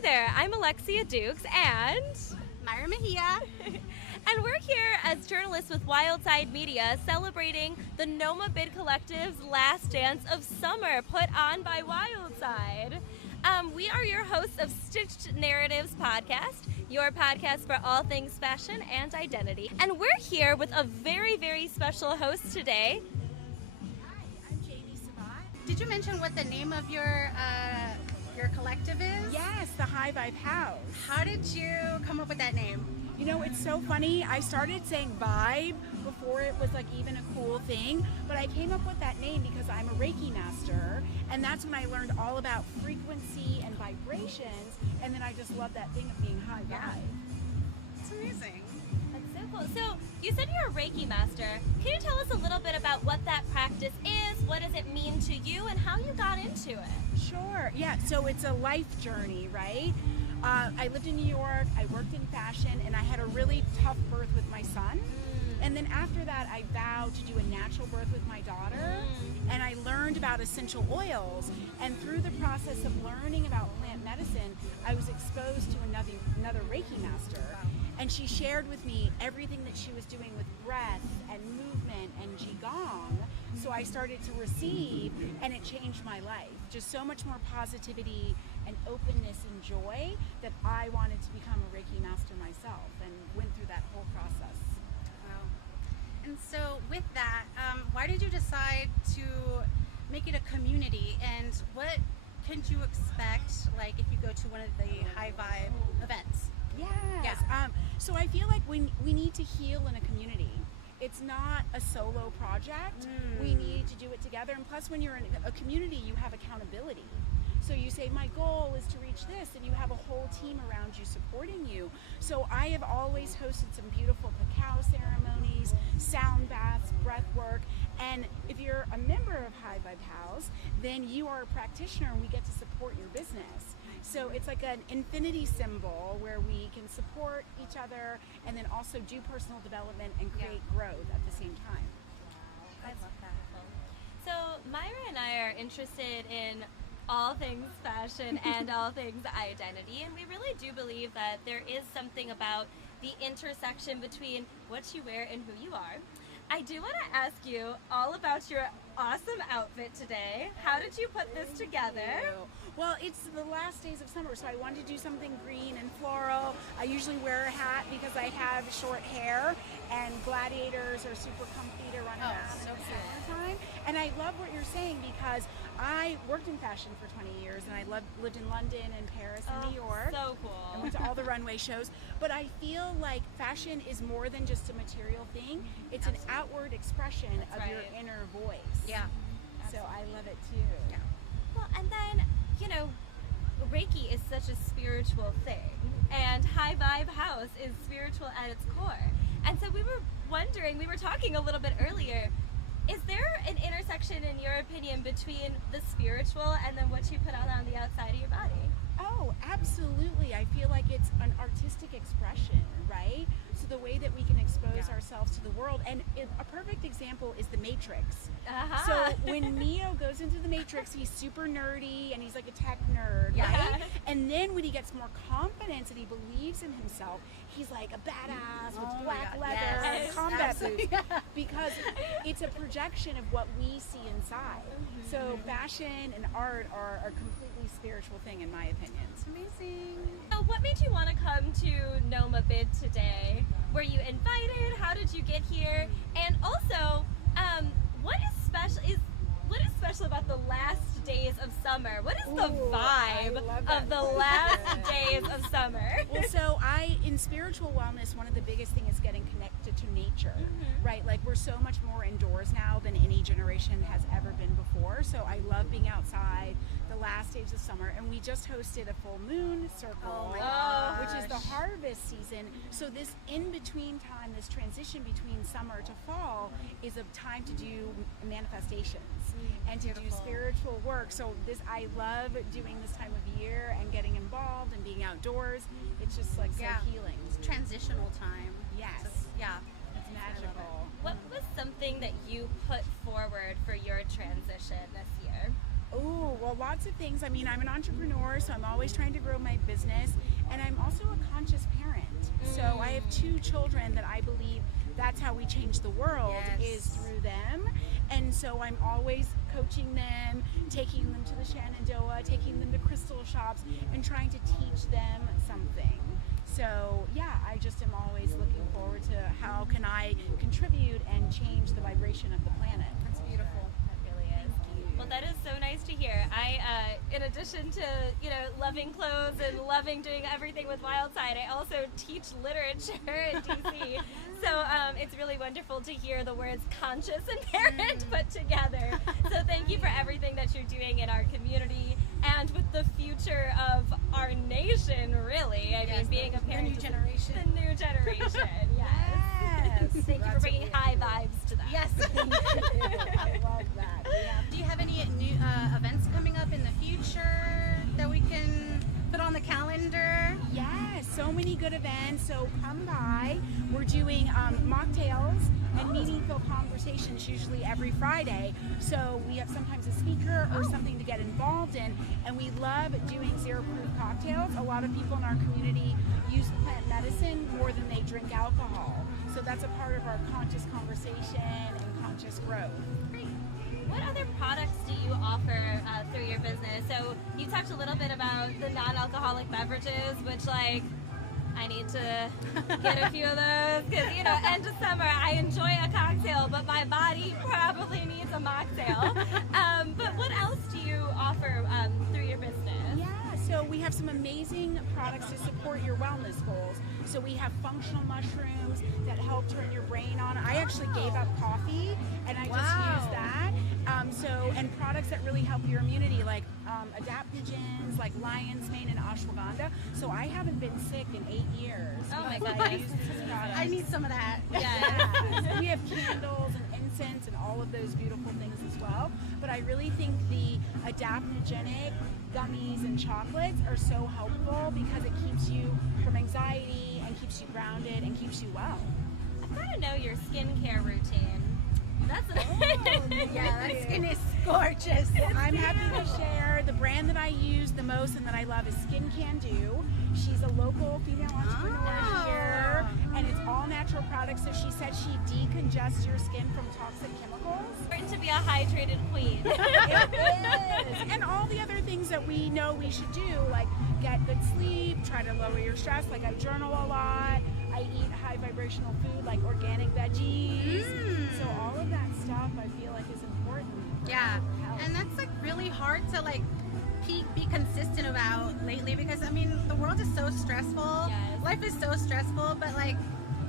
Hi there, I'm Alexia Dukes and Myra Mejia. and we're here as journalists with Wildside Media celebrating the NoMa Bid Collective's Last Dance of Summer put on by Wildside. We are your hosts of Stitched Narratives podcast, your podcast for all things fashion and identity. And we're here with a very, very special host today. Hi, I'm Sabat. Did you mention what the name of your collective is? Yes, the High Vibe House. How did you come up with that name? You know, it's so funny. I started saying vibe before it was like even a cool thing, but I came up with that name because I'm a Reiki master, and that's when I learned all about frequency and vibrations, and then I just love that thing of being high vibe. It's amazing. That's so cool. So you said you're a Reiki master. Can you tell us a little bit about what that practice is? What does it mean to you and how you got into it? Sure. Yeah. So it's a life journey, right? I lived in New York, I worked in fashion, and I had a really tough birth with my son. And then after that, I vowed to do a natural birth with my daughter, and I learned about essential oils. And through the process of learning about plant medicine, I was exposed to another Reiki master. And she shared with me everything that she was doing with breath and movement and Qigong. So I started to receive, and it changed my life. Just so much more positivity and openness and joy that I wanted to become a Reiki master myself, and went through that whole process. Wow. And so with that, why did you decide to make it a community, and what can you expect like if you go to one of the High Vibe events? Yes. Yeah. So I feel like we need to heal in a community. It's not a solo project. We need to do it together. And plus, when you're in a community, you have accountability. So you say, my goal is to reach this, and you have a whole team around you supporting you. So I have always hosted some beautiful cacao ceremonies, sound baths, breath work. And if you're a member of High Vibe House, then you are a practitioner, and we get to support your business. So it's like an infinity symbol where we can support each other and then also do personal development and create growth at the same time. I love that. So Myra and I are interested in all things fashion and all things identity, and we really do believe that there is something about the intersection between what you wear and who you are. I do want to ask you all about your awesome outfit today. How did you put this together? Well, it's the last days of summer, so I wanted to do something green and floral. I usually wear a hat because I have short hair, and gladiators are super comfy to run around in the summertime. And I love what you're saying because I worked in fashion for 20 years, and I lived in London and Paris and New York. So cool. I went to all the runway shows. But I feel like fashion is more than just a material thing. It's an outward expression of your inner voice. Yeah. So I love it too. Yeah. Well, and then, you know, Reiki is such a spiritual thing, and High Vibe House is spiritual at its core. And so we were wondering, we were talking a little bit earlier, is there an intersection, in your opinion, between the spiritual and then what you put on the outside of your body? Oh, absolutely. I feel like it's an artistic expression, right? So the way that we can expose ourselves to the world. And a perfect example is the Matrix. So when Neo goes into the Matrix, he's super nerdy and he's like a tech nerd, right? And then when he gets more confidence and he believes in himself, he's like a badass with black leather and combat boots. Because it's a projection of what we see inside. So fashion and art are a completely spiritual thing, in my opinion. It's amazing. So what made you want to come to NoMa Bid today? Were you invited? How did you get here? And also, what is special about the last days of summer? What is the vibe of the last days of summer? Well, so in spiritual wellness, one of the biggest things is getting connected to nature, right? Like we're so much more indoors now than any generation has ever been before. So I love being outside the last days of summer, and we just hosted a full moon circle, which is the harvest season. So this in-between time, this transition between summer to fall, is a time to do manifestations and to do spiritual work. So I love doing this time of year and getting involved and being outdoors. It's just like so healing. It's transitional time. Yes. It's magical. What was something that you put forward for your transition this year? Oh, well, lots of things. I mean, I'm an entrepreneur, so I'm always trying to grow my business, and I'm also a conscious parent. So I have 2 children that I believe that's how we change the world, is through them. And so I'm always coaching them, taking them to the Shenandoah, taking them to crystal shops, and trying to teach them something. So yeah, I just am always looking forward to how can I contribute and change the vibration of the planet. That's beautiful. That really is. Well, that is so nice to hear. I, in addition to, loving clothes and loving doing everything with Wildside, I also teach literature in DC. So it's really wonderful to hear the words conscious and parent put together. So thank you for everything that you're doing in our community and with the future of our nation, really. I mean, being a parent. The new generation. The new generation, yes. Thank you for bringing high vibes to that. Yes. I love that. Yeah. Do you have any new events coming up in the future that we can put on the calendar? Yeah, so many good events. So come by. We're doing mocktails and meaningful conversations usually every Friday. So we have sometimes a speaker or something to get involved in. And we love doing zero-proof cocktails. A lot of people in our community use plant medicine more than they drink alcohol. So that's a part of our conscious conversation and conscious growth. Great. What other products do you offer through your business? So you talked a little bit about the non-alcoholic beverages, which I need to get a few of those because, end of summer, I enjoy a cocktail, but my body probably needs a mocktail. But what else do you offer through your business? Yeah, so we have some amazing products to support your wellness goals. So we have functional mushrooms that help turn your brain on. I actually gave up coffee and I just use that. And products that really help your immunity, like adaptogens, like lion's mane and ashwagandha. So I haven't been sick in 8 years. Oh my because goodness. I use these products. I need some of that. Yeah. We have candles and incense and all of those beautiful things as well. But I really think the adaptogenic gummies and chocolates are so helpful because it keeps you from anxiety and keeps you grounded and keeps you well. I've got to know your skincare routine. That's Yeah, that skin is gorgeous. I'm happy to share the brand that I use the most and that I love is Skin Can Do. She's a local female entrepreneur here, and it's all natural products. So she said she decongests your skin from toxic chemicals. important to be a hydrated queen. It is. And all the other things that we know we should do, like get good sleep, try to lower your stress, like I journal a lot, I eat high vibrational food like organic veggies. So all of that stuff I feel like is important. Yeah, and that's like really hard to like be consistent about lately because I mean the world is so stressful. Yes. Life is so stressful, but like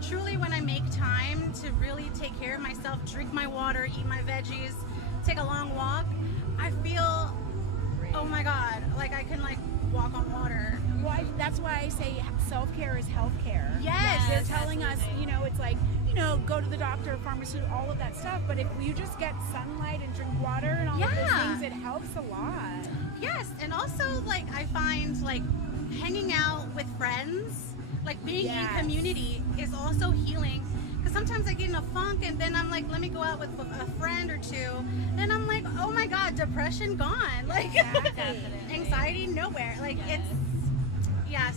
truly when I make time to really take care of myself, drink my water, eat my veggies, take a long walk, I feel, oh my God, like I can like walk on water. Well, that's why I say self-care is health-care. Yes. They're telling us, it's like, go to the doctor, pharmaceutical, all of that stuff. But if you just get sunlight and drink water and all of those things, it helps a lot. Yes, and also like I find like hanging out with friends, like being in community is also healing. Because sometimes I get in a funk and then I'm like, let me go out with a friend or two. Then I'm like, oh my God, depression gone. Like anxiety nowhere. Like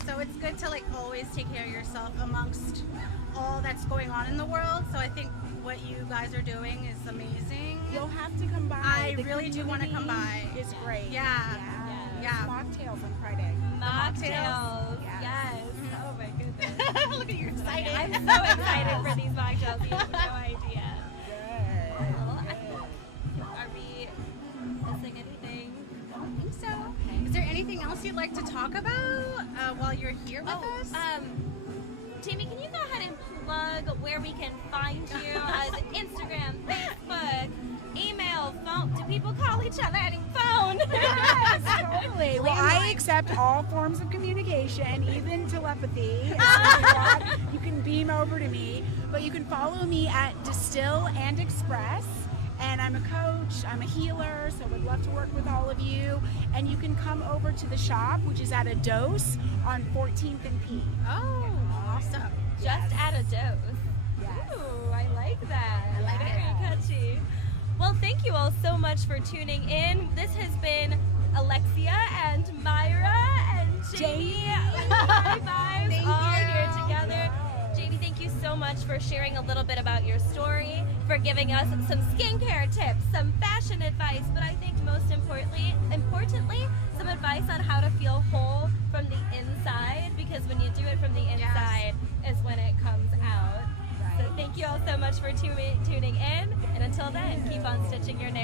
so it's good to like always take care of yourself amongst all that's going on in the world. So I think what you guys are doing is amazing. You'll have to come by. I really do want to come by. It's great. Yeah. Mocktails on Friday. Mocktails. Yes. Yes. Oh my goodness. Look at you excited. I'm so excited for these mocktails. You have no idea. Are we missing anything? I don't think so. Is there anything else you'd like to talk about while you're here with us? Tammy, can you go ahead and plug where we can find you? Instagram, Facebook, email, phone. Do people call each other any phone? Yes, totally. Well, I accept all forms of communication, even telepathy. You can beam over to me, but you can follow me at Distill and Express. And I'm a coach, I'm a healer, so would love to work with all of you. And you can come over to the shop, which is at a dose on 14th and P. Oh, awesome. Just at a dose. Yes. Ooh, I like that. I like Very catchy. Well, thank you all so much for tuning in. This has been Alexia and Myra and Jamie. High fives all here together. Jamie, thank you so much for sharing a little bit about your story, for giving us some skincare tips, some fashion advice, but I think most importantly, some advice on how to feel whole from the inside, because when you do it from the inside is when it comes out. So thank you all so much for tuning in, and until then, keep on stitching your nails.